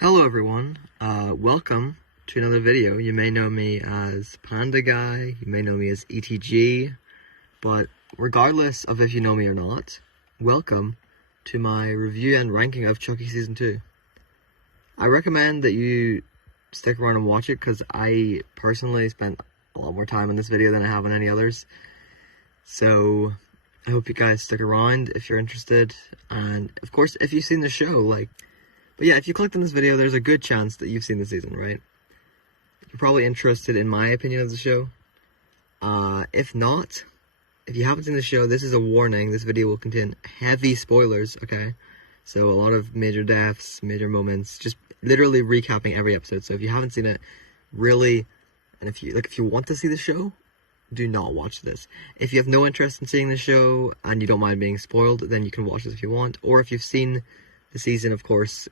Hello everyone, welcome to another video. You may know me as Panda Guy, you may know me as ETG, but regardless of if you know me or not, welcome to my review and ranking of Chucky Season 2. I recommend that you stick around and watch it because I personally spent a lot more time on this video than I have on any others. So I hope you guys stick around if you're interested, and of course if you've seen the show, But yeah, if you clicked on this video, there's a good chance that you've seen the season, right? You're probably interested in my opinion of the show. If not, if you haven't seen the show, this is a warning. This video will contain heavy spoilers, okay? So a lot of major deaths, major moments, just literally recapping every episode. So if you haven't seen it, really, and if you want to see the show, do not watch this. If you have no interest in seeing the show and you don't mind being spoiled, then you can watch this if you want. Or if you've seen the season, of course,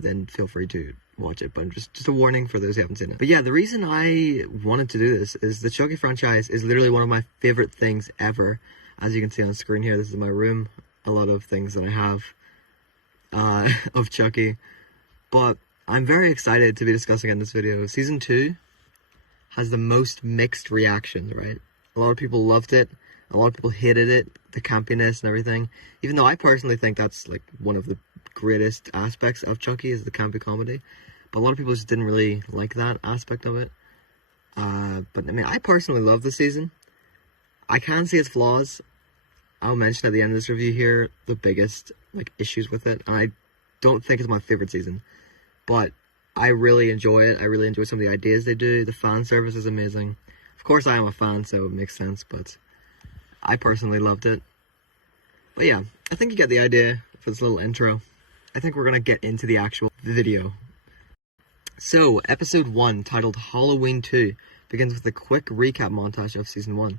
then feel free to watch it, but just a warning for those who haven't seen it. But yeah, the reason I wanted to do this is the Chucky franchise is literally one of my favorite things ever. As you can see on the screen here, this is my room, a lot of things that I have of Chucky, but I'm very excited to be discussing it in this video. Season 2 has the most mixed reactions, right? A lot of people loved it, a lot of people hated it, the campiness and everything, even though I personally think that's like one of the greatest aspects of Chucky is the campy comedy, but a lot of people just didn't really like that aspect of it. But I mean, I personally love the season. I can see its flaws. I'll mention at the end of this review here the biggest issues with it, and I don't think it's my favorite season, but I really enjoy it. I really enjoy some of the ideas they do. The fan service is amazing. Of course I am a fan, so it makes sense, but I personally loved it. But yeah, I think you get the idea for this little intro. I think we're going to get into the actual video. So, episode 1, titled Halloween 2, begins with a quick recap montage of season 1.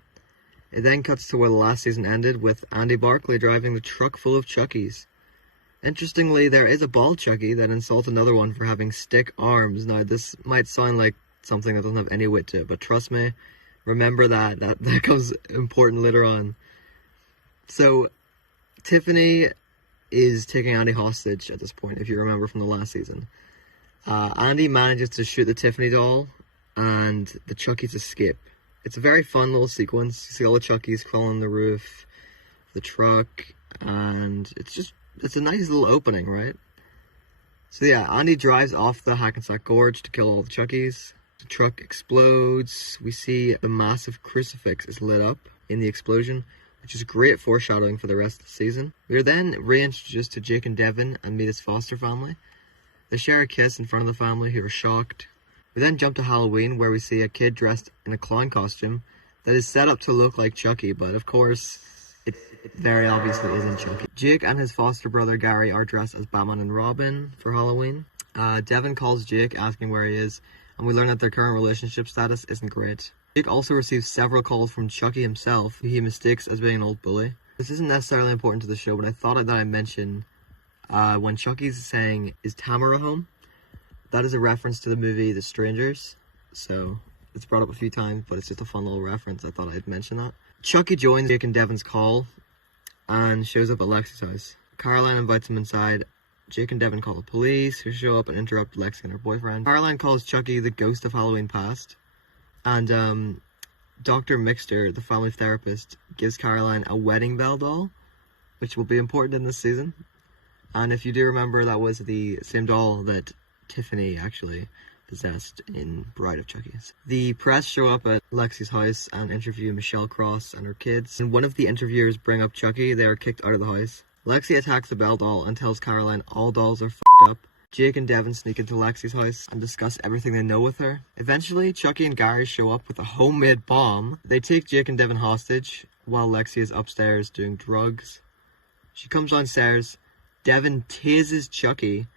It then cuts to where the last season ended, with Andy Barclay driving the truck full of Chuckies. Interestingly, there is a bald Chucky that insults another one for having stick arms. Now, this might sound like something that doesn't have any wit to it, but trust me, remember that becomes important later on. So, Tiffany is taking Andy hostage at this point, if you remember from the last season. Andy manages to shoot the Tiffany doll, and the Chuckies escape. It's a very fun little sequence. You see all the Chuckies crawling on the roof of the truck, and it's a nice little opening, right? So yeah, Andy drives off the Hackensack Gorge to kill all the Chuckies. The truck explodes. We see the massive crucifix is lit up in the explosion, which is great foreshadowing for the rest of the season. We are then reintroduced to Jake and Devin and meet his foster family. They share a kiss in front of the family, who are shocked. We then jump to Halloween, where we see a kid dressed in a clown costume that is set up to look like Chucky, but of course, it very obviously isn't Chucky. Jake and his foster brother Gary are dressed as Batman and Robin for Halloween. Devin calls Jake, asking where he is, and we learn that their current relationship status isn't great. Jake also receives several calls from Chucky himself, who he mistakes as being an old bully. This isn't necessarily important to the show, but I thought that I'd mention when Chucky's saying, "Is Tamara home?" That is a reference to the movie The Strangers. So it's brought up a few times, but it's just a fun little reference. I thought I'd mention that. Chucky joins Jake and Devin's call and shows up at Lexi's house. Caroline invites him inside. Jake and Devin call the police, who show up and interrupt Lexi and her boyfriend. Caroline calls Chucky the ghost of Halloween past. And Dr. Mixter, the family therapist, gives Caroline a wedding bell doll, which will be important in this season. And if you do remember, that was the same doll that Tiffany actually possessed in Bride of Chucky's. The press show up at Lexi's house and interview Michelle Cross and her kids. And one of the interviewers bring up Chucky. They are kicked out of the house. Lexi attacks the bell doll and tells Caroline all dolls are f***ed up. Jake and Devin sneak into Lexi's house and discuss everything they know with her. Eventually, Chucky and Gary show up with a homemade bomb. They take Jake and Devin hostage while Lexi is upstairs doing drugs. She comes downstairs, Devin tases Chucky,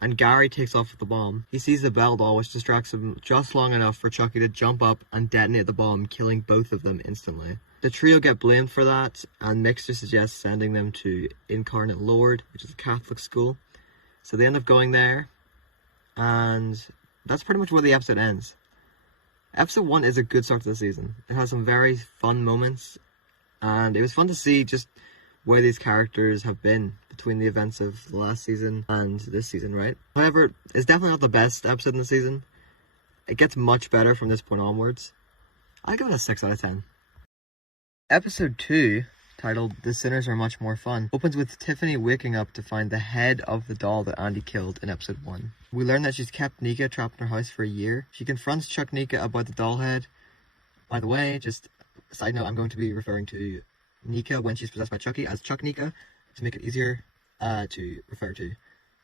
and Gary takes off with the bomb. He sees the bell doll, which distracts him just long enough for Chucky to jump up and detonate the bomb, killing both of them instantly. The trio get blamed for that, and Mixter suggests sending them to Incarnate Lord, which is a Catholic school. So they end up going there, and that's pretty much where the episode ends. Episode 1 is a good start to the season. It has some very fun moments, and it was fun to see just where these characters have been between the events of the last season and this season, right? However, it's definitely not the best episode in the season. It gets much better from this point onwards. I give it a 6 out of 10. Episode 2, titled The Sinners Are Much More Fun, opens with Tiffany waking up to find the head of the doll that Andy killed in episode 1. We learn that she's kept Nika trapped in her house for a year. She confronts Chuck Nika about the doll head. By the way, just a side note, I'm going to be referring to Nika when she's possessed by Chucky as Chuck Nika to make it easier to refer to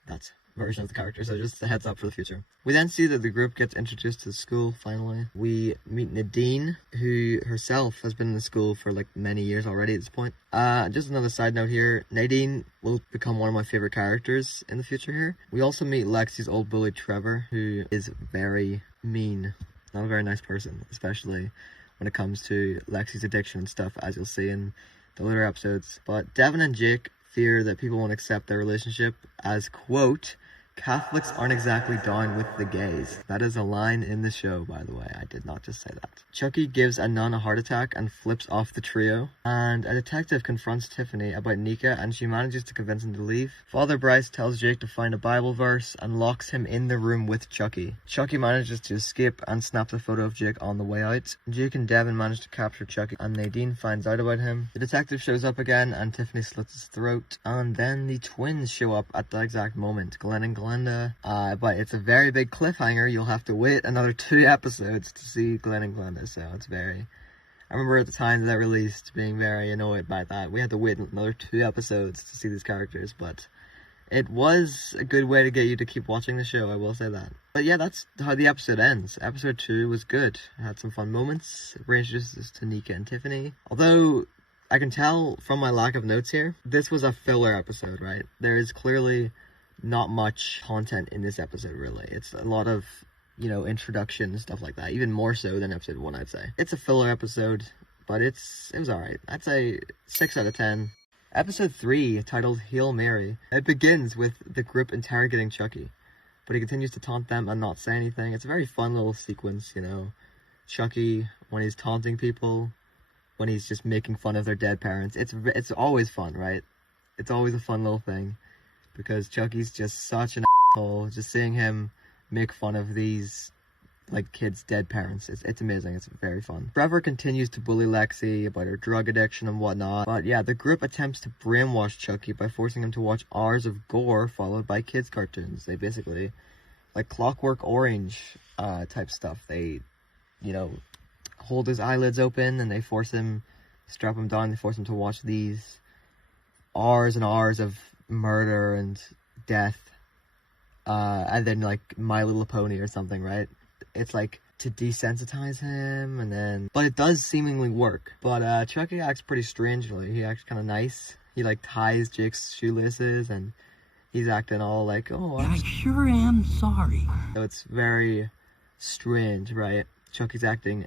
that version of the character, so just a heads up for the future. We then see that the group gets introduced to the school finally. We meet Nadine, who herself has been in the school for like many years already at this point. Just another side note here, Nadine will become one of my favorite characters in the future here. We also meet Lexi's old bully Trevor, who is very mean, not a very nice person, especially when it comes to Lexi's addiction and stuff, as you'll see in the later episodes. But Devin and Jake fear that people won't accept their relationship as, quote, Catholics aren't exactly down with the gays. That is a line in the show, by the way. I did not just say that. Chucky gives a nun a heart attack and flips off the trio. And a detective confronts Tiffany about Nika, and she manages to convince him to leave. Father Bryce tells Jake to find a Bible verse and locks him in the room with Chucky. Chucky manages to escape and snaps a photo of Jake on the way out. Jake and Devin manage to capture Chucky, and Nadine finds out about him. The detective shows up again, and Tiffany slits his throat. And then the twins show up at the exact moment, Glenn and Glenda. But it's a very big cliffhanger. You'll have to wait another 2 episodes to see Glenn and Glenda, so it's very... I remember at the time that released being very annoyed by that. We had to wait another 2 episodes to see these characters, but it was a good way to get you to keep watching the show, I will say that. But yeah, that's how the episode ends. Episode 2 was good. It had some fun moments. It reintroduced us to Nika and Tiffany. Although, I can tell from my lack of notes here, this was a filler episode, right? There is clearly not much content in this episode, really. It's a lot of, you know, introduction and stuff like that, even more so than episode 1, I'd say. It's a filler episode, but it was alright. I'd say 6 out of 10. Episode 3, titled Hail Mary, it begins with the group interrogating Chucky, but he continues to taunt them and not say anything. It's a very fun little sequence, you know. Chucky, when he's taunting people, when he's just making fun of their dead parents. It's always fun, right? It's always a fun little thing, because Chucky's just such an asshole. Just seeing him make fun of these, like, kids' dead parents, it's amazing. It's very fun. Trevor continues to bully Lexi about her drug addiction and whatnot. But yeah, the group attempts to brainwash Chucky by forcing him to watch hours of gore followed by kids' cartoons. They basically, like Clockwork Orange type stuff. They, you know, hold his eyelids open and they force him, strap him down, they force him to watch these hours and hours of murder and death, and then like My Little Pony or something, right? It's like to desensitize him, and then, but it does seemingly work. But Chucky acts pretty strangely. He acts kind of nice. He like ties Jake's shoelaces, and he's acting all like, oh, I sure am sorry. So it's very strange, right? Chucky's acting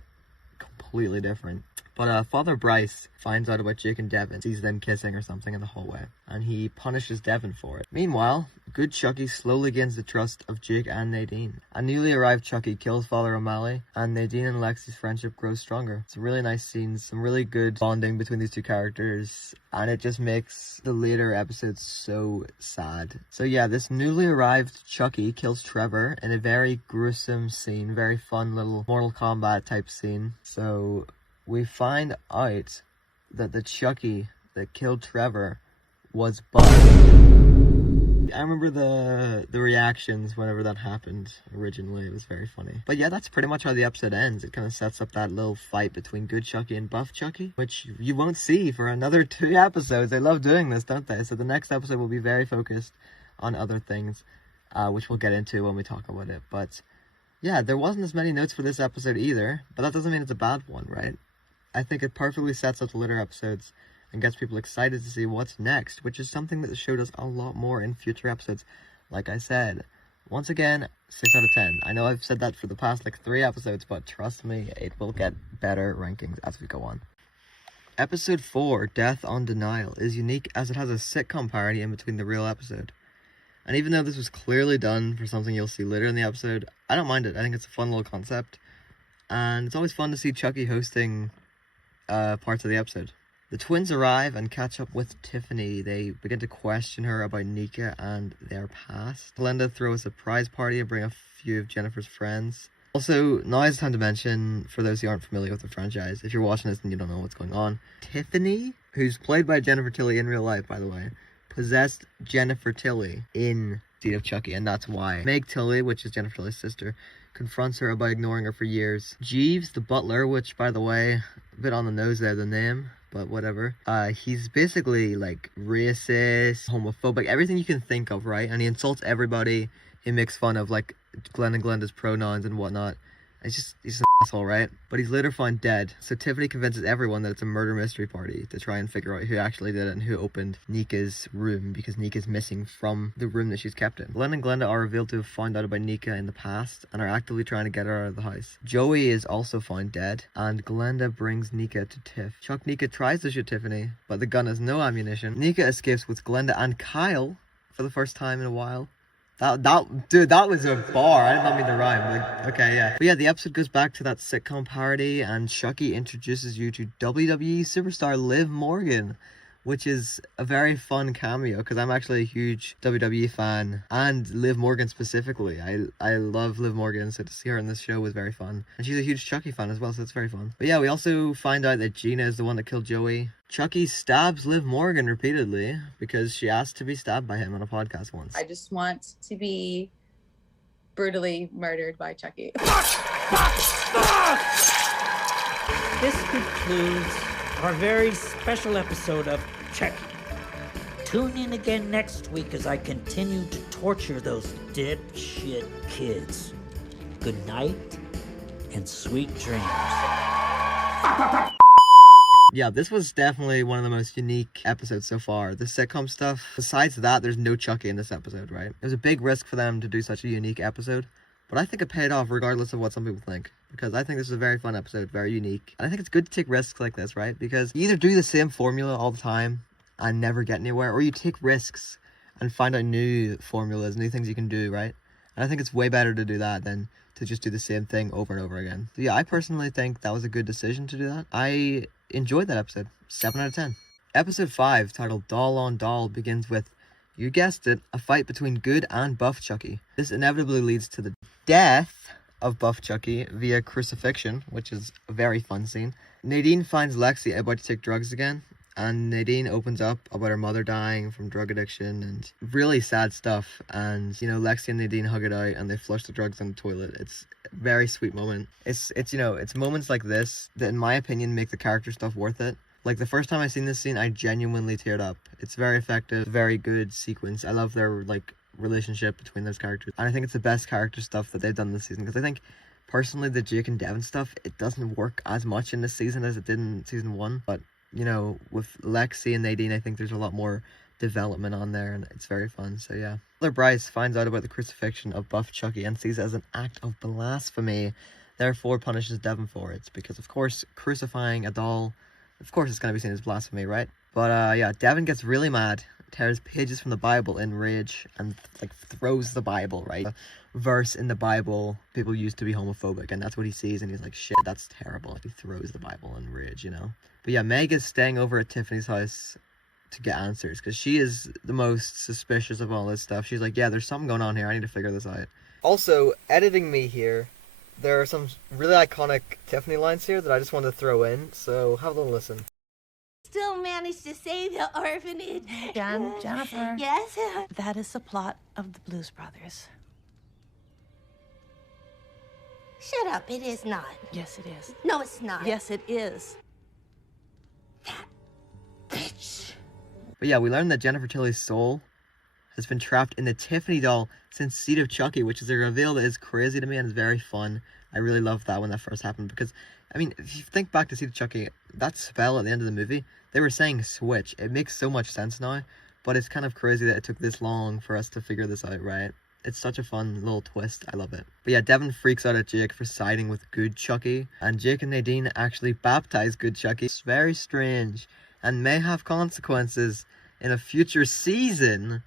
completely different. But Father Bryce finds out about Jake and Devin, sees them kissing or something in the hallway, and he punishes Devin for it. Meanwhile, good Chucky slowly gains the trust of Jake and Nadine. A newly arrived Chucky kills Father O'Malley, and Nadine and Lexi's friendship grows stronger. It's a really nice scene, some really good bonding between these two characters, and it just makes the later episodes so sad. So yeah, this newly arrived Chucky kills Trevor in a very gruesome scene, very fun little Mortal Kombat type scene. So we find out that the Chucky that killed Trevor was Bud. I remember the reactions whenever that happened originally. It was very funny. But yeah, that's pretty much how the episode ends. It kind of sets up that little fight between good Chucky and buff Chucky, which you won't see for another 2 episodes. They love doing this, don't they? So the next episode will be very focused on other things, which we'll get into when we talk about it. But yeah, there wasn't as many notes for this episode either, but that doesn't mean it's a bad one, right? I think it perfectly sets up the later episodes and gets people excited to see what's next, which is something that the show does a lot more in future episodes. Like I said, once again, 6 out of 10. I know I've said that for the past like 3 episodes, but trust me, it will get better rankings as we go on. Episode 4, Death on Denial, is unique as it has a sitcom parody in between the real episode. And even though this was clearly done for something you'll see later in the episode, I don't mind it. I think it's a fun little concept. And it's always fun to see Chucky hosting parts of the episode. The twins arrive and catch up with Tiffany. They begin to question her about Nika and their past. Glenda throws a surprise party and bring a few of Jennifer's friends. Also, now is the time to mention, for those who aren't familiar with the franchise, if you're watching this and you don't know what's going on, Tiffany, who's played by Jennifer Tilly in real life, by the way, possessed Jennifer Tilly in Seed of Chucky, and that's why. Meg Tilly, which is Jennifer Tilly's sister, confronts her about ignoring her for years. Jeeves, the butler, which, by the way, a bit on the nose there, the name, but whatever. He's basically, like, racist, homophobic, everything you can think of, right? And he insults everybody. He makes fun of, like, Glenn and Glenda's pronouns and whatnot. He's just an asshole, right? But he's later found dead. So Tiffany convinces everyone that it's a murder mystery party to try and figure out who actually did it and who opened Nika's room, because Nika's missing from the room that she's kept in. Glenn and Glenda are revealed to have found out about Nika in the past and are actively trying to get her out of the house. Joey is also found dead, and Glenda brings Nika to Tiff. Chuck Nika tries to shoot Tiffany, but the gun has no ammunition. Nika escapes with Glenda and Kyle for the first time in a while. Dude, that was a bar. I did not mean to rhyme. Like, okay, yeah. But yeah, the episode goes back to that sitcom parody, and Chucky introduces you to WWE superstar Liv Morgan, which is a very fun cameo, because I'm actually a huge WWE fan, and Liv Morgan specifically. I love Liv Morgan, so to see her in this show was very fun. And she's a huge Chucky fan as well, so it's very fun. But yeah, we also find out that Gina is the one that killed Joey. Chucky stabs Liv Morgan repeatedly because she asked to be stabbed by him on a podcast once. I just want to be brutally murdered by Chucky. This concludes our very special episode of Chucky. Tune in again next week as I continue to torture those dipshit kids. Good night and sweet dreams. Yeah, this was definitely one of the most unique episodes so far. The sitcom stuff, besides that, there's no Chucky in this episode, right? It was a big risk for them to do such a unique episode, but I think it paid off regardless of what some people think, because I think this is a very fun episode, very unique. And I think it's good to take risks like this, right? Because you either do the same formula all the time and never get anywhere, or you take risks and find out new formulas, new things you can do, right? And I think it's way better to do that than to just do the same thing over and over again. So yeah, I personally think that was a good decision to do that. I enjoyed that episode. 7 out of 10. Episode 5, titled Doll on Doll, begins with, you guessed it, a fight between good and buff Chucky. This inevitably leads to the death of buff Chucky via crucifixion, which is a very fun scene. Nadine finds Lexi about to take drugs again, and Nadine opens up about her mother dying from drug addiction and really sad stuff. And, you know, Lexi and Nadine hug it out and they flush the drugs in the toilet. It's a very sweet moment. It's you know, it's moments like this that, in my opinion, make the character stuff worth it. Like, the first time I seen this scene, I genuinely teared up. It's very effective, very good sequence. I love their, like, relationship between those characters. And I think it's the best character stuff that they've done this season, because I think, personally, the Jake and Devin stuff, it doesn't work as much in this season as it did in season 1. But, you know, with Lexi and Nadine, I think there's a lot more development on there, and it's very fun. So yeah. Mother Bryce finds out about the crucifixion of buff Chucky and sees it as an act of blasphemy, therefore punishes Devin for it, because of course crucifying a doll, of course it's going to be seen as blasphemy, right? But yeah, Devin gets really mad, tears pages from the Bible in rage, and like throws the Bible, right? A verse in the Bible people used to be homophobic, and that's what he sees, and he's like, shit, that's terrible. He throws the Bible in rage, you know? But yeah, Meg is staying over at Tiffany's house to get answers, because she is the most suspicious of all this stuff. She's like, yeah, there's something going on here, I need to figure this out. Also, editing me here, there are some really iconic Tiffany lines here that I just wanted to throw in, so have a little listen. Still managed to save the orphanage. Jennifer. Yes? That is the plot of the Blues Brothers. Shut up, it is not. Yes, it is. No, it's not. Yes, it is. Bitch. But yeah, we learned that Jennifer Tilly's soul has been trapped in the Tiffany doll since Seed of Chucky, which is a reveal that is crazy to me and is very fun. I really loved that when that first happened, because, I mean, if you think back to Seed of Chucky, that spell at the end of the movie, they were saying switch. It makes so much sense now, but it's kind of crazy that it took this long for us to figure this out, right? It's such a fun little twist. I love it. But yeah, Devin freaks out at Jake for siding with good Chucky, and Jake and Nadine actually baptize good Chucky. It's very strange and may have consequences in a future season.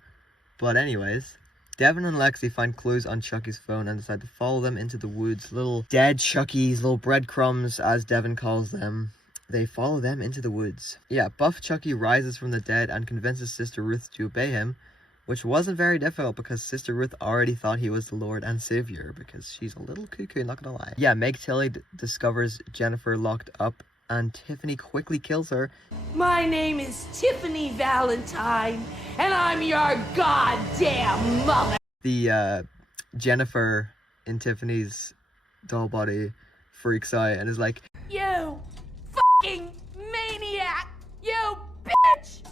But anyways, Devin and Lexi find clues on Chucky's phone and decide to follow them into the woods. Little dead Chucky's, little breadcrumbs, as Devin calls them. They follow them into the woods. Yeah, buff Chucky rises from the dead and convinces Sister Ruth to obey him, which wasn't very difficult because Sister Ruth already thought he was the Lord and Savior, because she's a little cuckoo, not gonna lie. Yeah, Meg Tilly discovers Jennifer locked up, and Tiffany quickly kills her. My name is Tiffany Valentine, and I'm your goddamn mother. The Jennifer in Tiffany's doll body freaks out and is like, You fucking maniac! You bitch!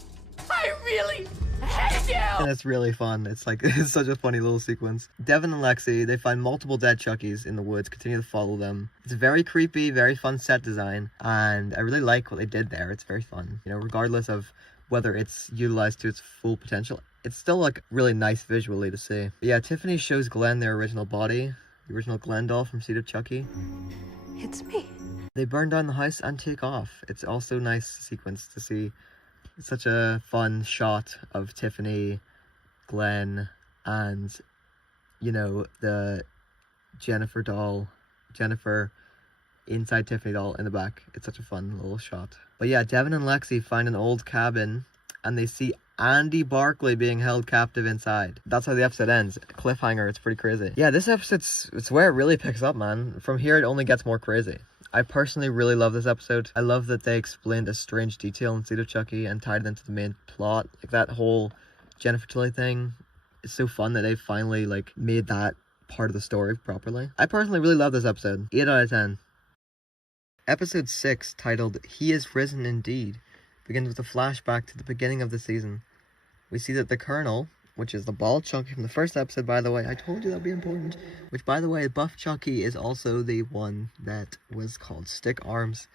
I really hate you! and it's really fun. It's like, it's such a funny little sequence. Devin and Lexi, they find multiple dead Chuckies in the woods, continue to follow them. It's very creepy, very fun set design, and I really like what they did there. It's very fun. You know, regardless of whether it's utilized to its full potential, it's still like really nice visually to see. But yeah, Tiffany shows Glenn their original body, the original Glenn doll from Seed of Chucky. It's me. They burn down the house and take off. It's also a nice sequence to see. It's such a fun shot of Tiffany, Glenn, and, you know, the Jennifer doll, Jennifer inside Tiffany doll in the back. It's such a fun little shot. But yeah, Devin and Lexi find an old cabin and they see Andy Barkley being held captive inside. That's how the episode ends. Cliffhanger, it's pretty crazy. Yeah, this episode's, it's where it really picks up, man. From here, it only gets more crazy. I personally really love this episode. I love that they explained a strange detail in Seed of Chucky and tied it into the main plot. Like that whole Jennifer Tilly thing. It's so fun that they finally like made that part of the story properly. I personally really love this episode. 8 out of 10. Episode 6, titled He Is Risen Indeed, begins with a flashback to the beginning of the season. We see that the Colonel, which is the bald Chucky from the first episode, by the way. I told you that'd be important. Which, by the way, buff Chucky is also the one that was called Stick Arms,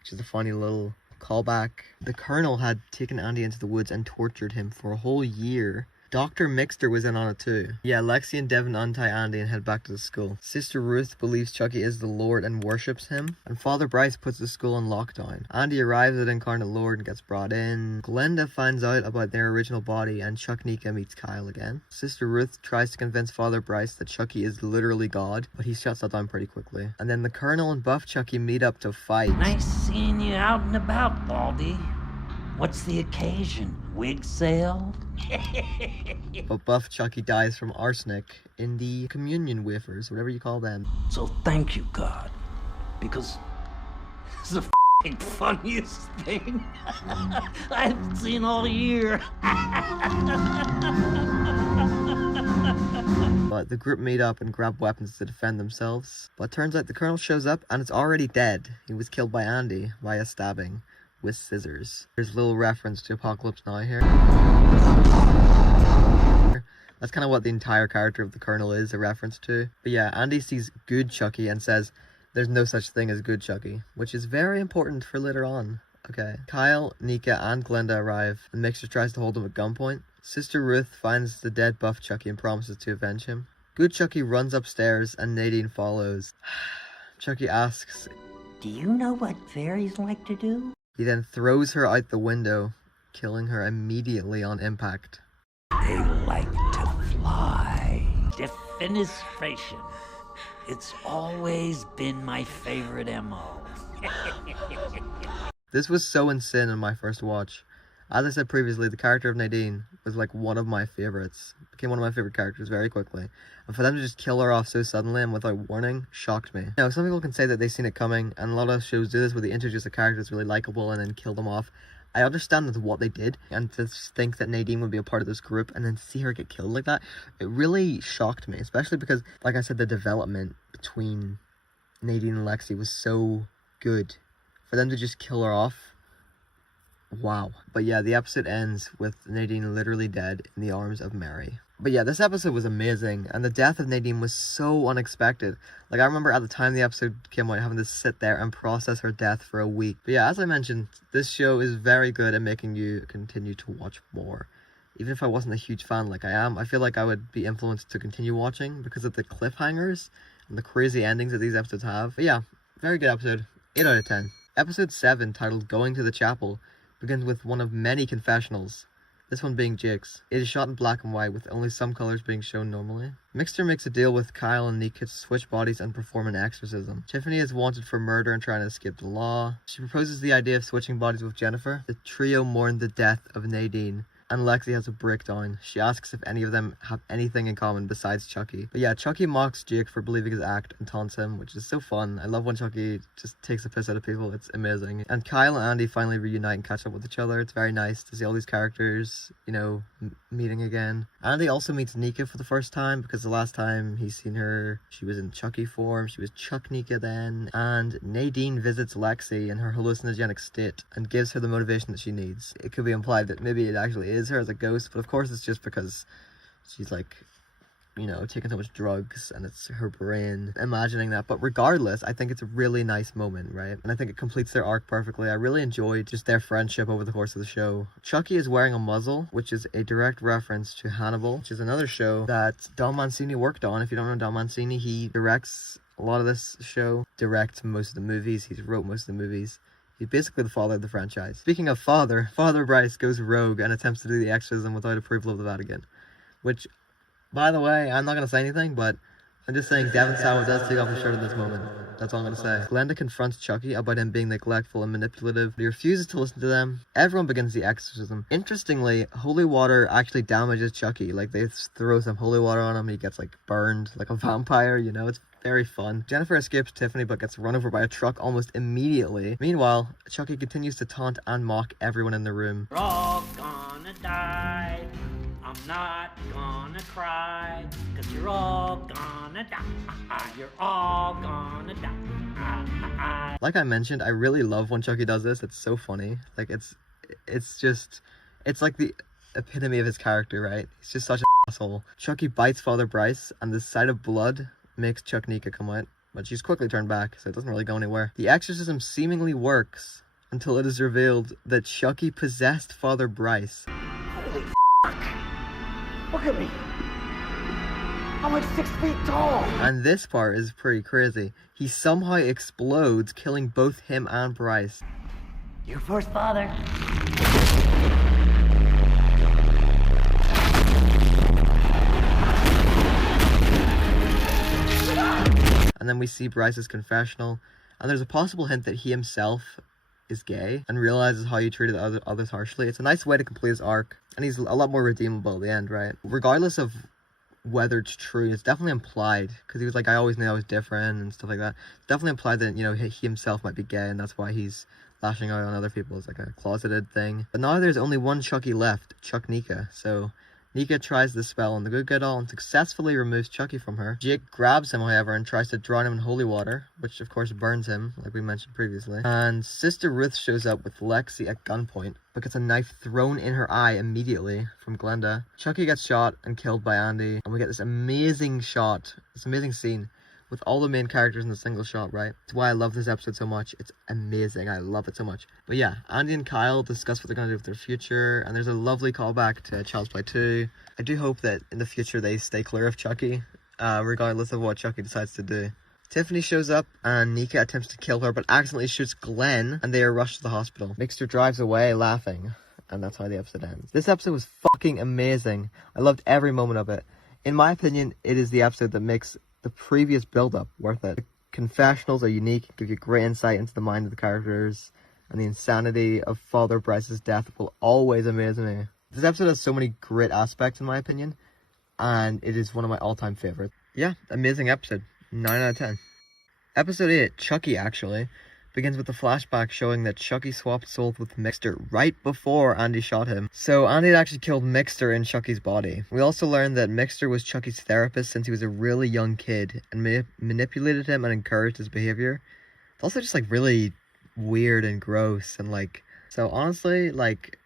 which is a funny little callback. The Colonel had taken Andy into the woods and tortured him for a whole year. Dr. Mixter was in on it too. Yeah, Lexi and Devin untie Andy and head back to the school. Sister Ruth believes Chucky is the Lord and worships him. And Father Bryce puts the school on lockdown. Andy arrives at Incarnate Lord and gets brought in. Glenda finds out about their original body and Chuck Nika meets Kyle again. Sister Ruth tries to convince Father Bryce that Chucky is literally God, but he shuts that down pretty quickly. And then the Colonel and buff Chucky meet up to fight. Nice seeing you out and about, Baldy. What's the occasion? Wig sale? But buff Chucky dies from arsenic in the communion wafers, whatever you call them. So thank you, God, because it's the f***ing funniest thing I've seen all year. But the group meet up and grab weapons to defend themselves. But turns out the Colonel shows up and it's already dead. He was killed by Andy via stabbing with scissors. There's a little reference to Apocalypse Now here. That's kind of what the entire character of the Colonel is a reference to. But yeah, Andy sees good Chucky and says there's no such thing as good Chucky, which is very important for later on. Okay. Kyle, Nika, and Glenda arrive, and Mixer tries to hold him at gunpoint. Sister Ruth finds the dead buff Chucky and promises to avenge him. Good Chucky runs upstairs and Nadine follows. Chucky asks, Do you know what fairies like to do? He then throws her out the window, killing her immediately on impact. They like to fly. Defenestration. It's always been my favorite MO. This was so insane in my first watch. As I said previously, the character of Nadine was like one of my favorites. Became one of my favorite characters very quickly. And for them to just kill her off so suddenly and without warning shocked me. Now, some people can say that they've seen it coming, and a lot of shows do this where they introduce a character that's really likable and then kill them off. I understand that's what they did, and to think that Nadine would be a part of this group and then see her get killed like that, it really shocked me, especially because, like I said, the development between Nadine and Lexi was so good. For them to just kill her off, wow. But yeah, the episode ends with Nadine literally dead in the arms of Mary. But yeah, this episode was amazing, and the death of Nadine was so unexpected. Like, I remember at the time the episode came out having to sit there and process her death for a week. But yeah, as I mentioned, this show is very good at making you continue to watch more. Even if I wasn't a huge fan like I am, I feel like I would be influenced to continue watching because of the cliffhangers and the crazy endings that these episodes have. But yeah, very good episode. 8 out of 10. Episode 7, titled Going to the Chapel, begins with one of many confessionals. this one being Jake's. It is shot in black and white with only some colors being shown normally. Mixter makes a deal with Kyle and Nika to switch bodies and perform an exorcism. Tiffany is wanted for murder and trying to escape the law. She proposes the idea of switching bodies with Jennifer. The trio mourn the death of Nadine, and Lexi has a breakdown. She asks if any of them have anything in common besides Chucky. But yeah, Chucky mocks Jake for believing his act and taunts him, which is so fun. I love when Chucky just takes a piss out of people. It's amazing. And Kyle and Andy finally reunite and catch up with each other. It's very nice to see all these characters, you know, meeting again. Andy also meets Nika for the first time, because the last time he's seen her, she was in Chucky form. She was Chuck Nika then. And Nadine visits Lexi in her hallucinogenic state and gives her the motivation that she needs. It could be implied that maybe it actually is her as a ghost, but of course it's just because she's like, you know, taking so much drugs and it's her brain imagining that. But regardless, I think it's a really nice moment, right? And I think it completes their arc perfectly. I really enjoyed just their friendship over the course of the show. Chucky is wearing a muzzle, which is a direct reference to Hannibal, which is another show that Don Mancini worked on. If you don't know Don Mancini, he directs a lot of this show, directs most of the movies, he's wrote most of the movies. He's basically the father of the franchise. Speaking of Father Bryce goes rogue and attempts to do the exorcism without approval of the Vatican. Which, by the way, I'm not going to say anything, but I'm just saying Devin Sawa does take off his shirt in this moment. That's all I'm going to say. Glenda confronts Chucky about him being neglectful and manipulative. He refuses to listen to them. Everyone begins the exorcism. Interestingly, holy water actually damages Chucky. Like, they throw some holy water on him, he gets, like, burned like a vampire, you know? It's very fun. Jennifer escapes Tiffany but gets run over by a truck almost immediately. Meanwhile, Chucky continues to taunt and mock everyone in the room. We're all gonna die. I'm not gonna cry, 'cause you're all gonna die. You're all gonna die. Like I mentioned, I really love when Chucky does this. It's so funny. Like, it's like the epitome of his character, right? He's just such an asshole. Chucky bites Father Bryce, and the sight of blood makes Chuck Nika come out, but she's quickly turned back, so it doesn't really go anywhere. The exorcism seemingly works until it is revealed that Chucky possessed Father Bryce. Holy fuck! Look at me! I'm like 6 feet tall! And this part is pretty crazy. He somehow explodes, killing both him and Bryce. You first, Father. And then we see Bryce's confessional, and there's a possible hint that he himself is gay and realizes how he treated others harshly. It's a nice way to complete his arc, and he's a lot more redeemable at the end, right? Regardless of whether it's true, it's definitely implied, because he was like, I always knew I was different and stuff like that. It's definitely implied that, you know, he himself might be gay, and that's why he's lashing out on other people. It's like a closeted thing. But now there's only one Chucky left, Chuck Nika, so Nika tries the spell on the good guy doll and successfully removes Chucky from her. Jake grabs him, however, and tries to drown him in holy water, which of course burns him, like we mentioned previously. And Sister Ruth shows up with Lexi at gunpoint, but gets a knife thrown in her eye immediately from Glenda. Chucky gets shot and killed by Andy, and we get this amazing shot, this amazing scene, with all the main characters in a single shot, right? That's why I love this episode so much. It's amazing. I love it so much. But yeah, Andy and Kyle discuss what they're going to do with their future, and there's a lovely callback to Child's Play 2. I do hope that in the future they stay clear of Chucky, regardless of what Chucky decides to do. Tiffany shows up, and Nika attempts to kill her, but accidentally shoots Glenn, and they are rushed to the hospital. Mixter drives away, laughing, and that's how the episode ends. This episode was fucking amazing. I loved every moment of it. In my opinion, it is the episode that makes the previous build-up worth it. The confessionals are unique, give you great insight into the mind of the characters, and the insanity of Father Bryce's death will always amaze me. This episode has so many great aspects in my opinion, and it is one of my all-time favorites. Yeah, amazing episode. 9 out of 10. Episode 8, Chucky actually, begins with a flashback showing that Chucky swapped souls with Mixter right before Andy shot him. So Andy had actually killed Mixter in Chucky's body. We also learned that Mixter was Chucky's therapist since he was a really young kid and manipulated him and encouraged his behavior. It's also just like really weird and gross, and like, so honestly, like,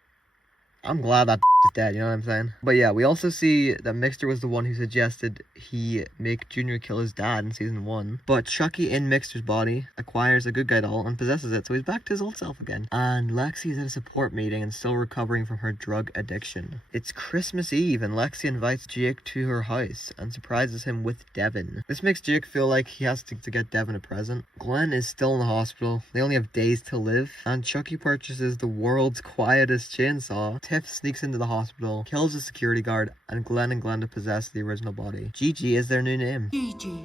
I'm glad that is dead, you know what I'm saying? But yeah, we also see that Mixter was the one who suggested he make Junior kill his dad in season 1. But Chucky in Mixter's body acquires a good guy doll and possesses it, so he's back to his old self again. And Lexi is at a support meeting and still recovering from her drug addiction. It's Christmas Eve and Lexi invites Jake to her house and surprises him with Devin. This makes Jake feel like he has to get Devin a present. Glenn is still in the hospital. They only have days to live. And Chucky purchases the world's quietest chainsaw. Tiff sneaks into the hospital, kills the security guard, and Glenn and Glenda possess the original body. Gigi is their new name. Gigi.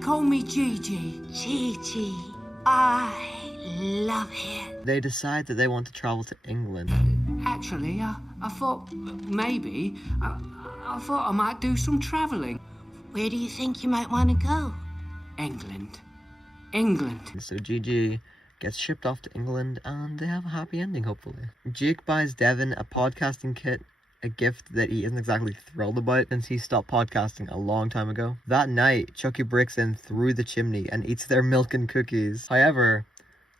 Call me Gigi. Gigi. I love it. They decide that they want to travel to England. Actually, I thought maybe I thought I might do some travelling. Where do you think you might want to go? England. So Gigi gets shipped off to England and they have a happy ending, hopefully. Jake buys Devin a podcasting kit, a gift that he isn't exactly thrilled about since he stopped podcasting a long time ago. That night, Chucky breaks in through the chimney and eats their milk and cookies. However,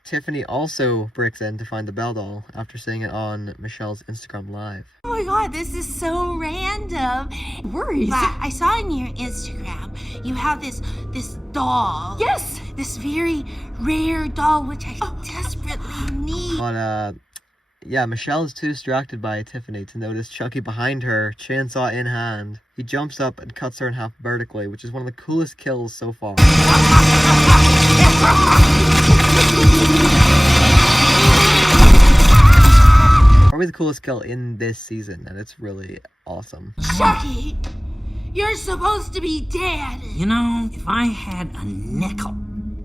Tiffany also breaks in to find the Belle doll after seeing it on Michelle's Instagram Live. Oh my god, this is so random. Worries. But I saw on your Instagram you have this doll. Yes. This very rare doll which I desperately need. But yeah, Michelle is too distracted by Tiffany to notice Chucky behind her, chainsaw in hand. He jumps up and cuts her in half vertically, which is one of the coolest kills so far. Probably the coolest kill in this season, and it's really awesome. Chucky, you're supposed to be dead. You know, if I had a nickel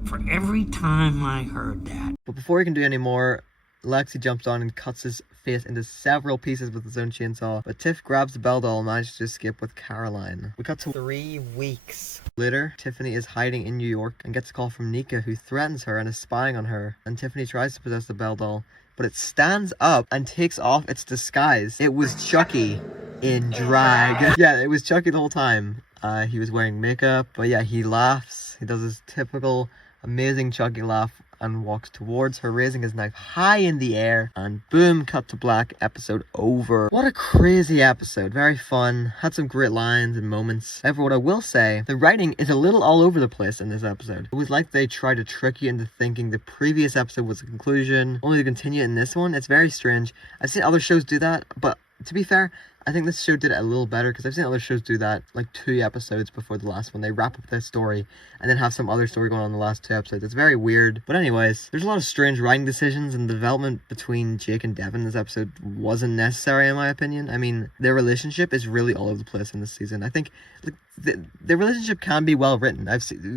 for every time I heard that. But before he can do any more, Lexi jumps on and cuts his face into several pieces with his own chainsaw, but Tiff grabs the Belle doll and manages to escape with Caroline. We cut to 3 weeks later. Tiffany is hiding in New York and gets a call from Nika, who threatens her and is spying on her, and Tiffany tries to possess the Belle doll, but it stands up and takes off its disguise. It was Chucky in drag. Yeah, it was Chucky the whole time. He was wearing makeup, but yeah, he laughs. He does his typical amazing Chucky laugh and walks towards her, raising his knife high in the air, and boom, cut to black, episode over. What a crazy episode. Very fun, had some great lines and moments. However, what I will say, the writing is a little all over the place in this episode. It was like they tried to trick you into thinking the previous episode was a conclusion, only to continue in this one. It's very strange. I've seen other shows do that, but to be fair, I think this show did it a little better, because I've seen other shows do that like 2 episodes before the last one. They wrap up their story and then have some other story going on in the last 2 episodes. It's very weird. But anyways, there's a lot of strange writing decisions, and the development between Jake and Devin in this episode wasn't necessary in my opinion. I mean, their relationship is really all over the place in this season. I think like, the relationship can be well written.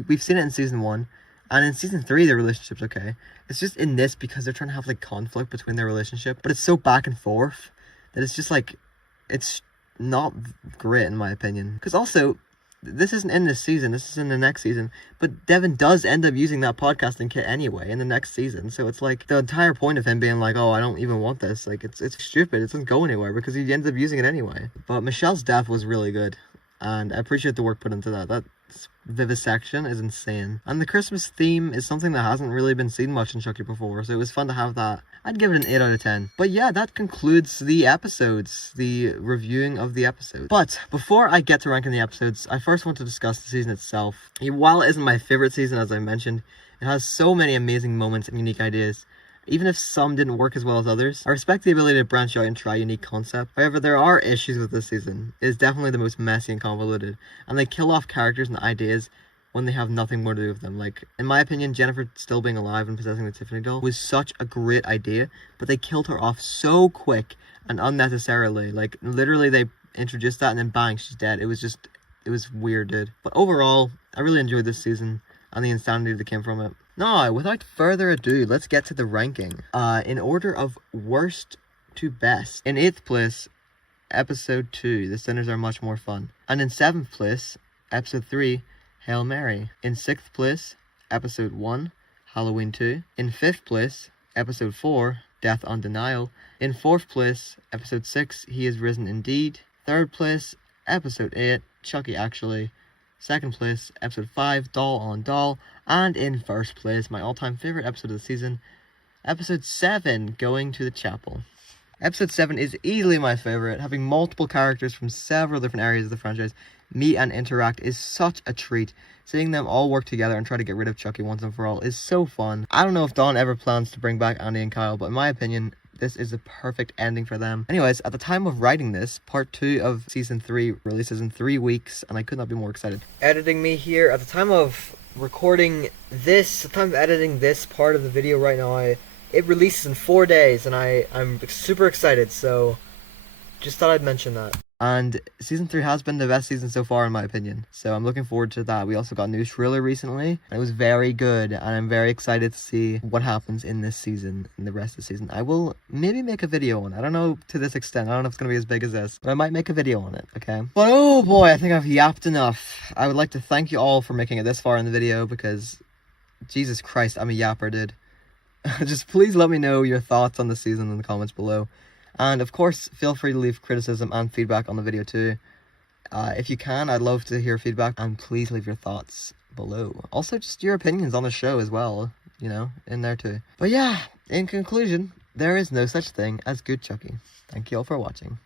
We've seen it in season 1. And in season 3, their relationship's okay. It's just in this because they're trying to have like conflict between their relationship, but it's so back and forth that it's just like, it's not great in my opinion. Because also, this isn't in this season, this is in the next season, but Devin does end up using that podcasting kit anyway in the next season. So it's like the entire point of him being like, oh, I don't even want this, like it's stupid, it doesn't go anywhere because he ends up using it anyway. But Michelle's death was really good, and I appreciate the work put into that. That vivisection is insane. And the Christmas theme is something that hasn't really been seen much in Chucky before, so it was fun to have that. I'd give it an 8 out of 10. But yeah, that concludes the episodes, the reviewing of the episodes. But before I get to ranking the episodes, I first want to discuss the season itself. While it isn't my favorite season, as I mentioned, it has so many amazing moments and unique ideas. Even if some didn't work as well as others, I respect the ability to branch out and try a unique concept. However, there are issues with this season. It is definitely the most messy and convoluted, and they kill off characters and ideas when they have nothing more to do with them. Like, in my opinion, Jennifer still being alive and possessing the Tiffany doll was such a great idea, but they killed her off so quick and unnecessarily. Like, literally they introduced that and then bang, she's dead. It was weird, dude. But overall, I really enjoyed this season and the insanity that came from it. Now, without further ado, let's get to the ranking. In order of worst to best. In 8th place, episode 2, The Sinners Are Much More Fun. And in 7th place, episode 3, Hail Mary. In 6th place, episode 1, Halloween 2. In 5th place, episode 4, Death on Denial. In 4th place, episode 6, He Is Risen Indeed. 3rd place, episode 8, Chucky Actually. 2nd place, episode 5, Doll on Doll. And in 1st place, my all-time favorite episode of the season, episode 7, Going to the Chapel. Episode 7 is easily my favorite. Having multiple characters from several different areas of the franchise meet and interact is such a treat. Seeing them all work together and try to get rid of Chucky once and for all is so fun. I don't know if Dawn ever plans to bring back Andy and Kyle, but in my opinion, this is the perfect ending for them. Anyways, at the time of writing this, part 2 of season 3 releases in 3 weeks, and I could not be more excited. Editing me here, at the time of recording this, the time of editing this part of the video right now, it releases in 4 days, and I'm super excited, so Just thought I'd mention that. And season 3 has been the best season so far in my opinion. So I'm looking forward to that. We also got a new trailer recently. And it was very good. And I'm very excited to see what happens in this season, in the rest of the season. I will maybe make a video on it. I don't know to this extent. I don't know if it's going to be as big as this. But I might make a video on it, okay? But oh boy, I think I've yapped enough. I would like to thank you all for making it this far in the video because Jesus Christ, I'm a yapper, dude. Just please let me know your thoughts on the season in the comments below. And of course, feel free to leave criticism and feedback on the video too. If you can, I'd love to hear feedback, and please leave your thoughts below. Also, just your opinions on the show as well, you know, in there too. But yeah, in conclusion, there is no such thing as good Chucky. Thank you all for watching.